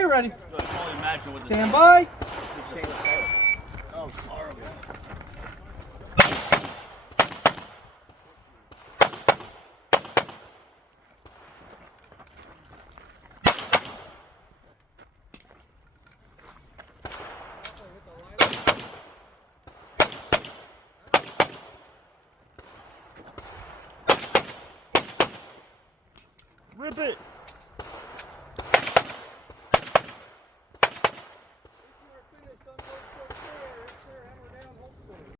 Are you ready? I can only imagine what this Stand by. Oh, it's horrible. Rip it!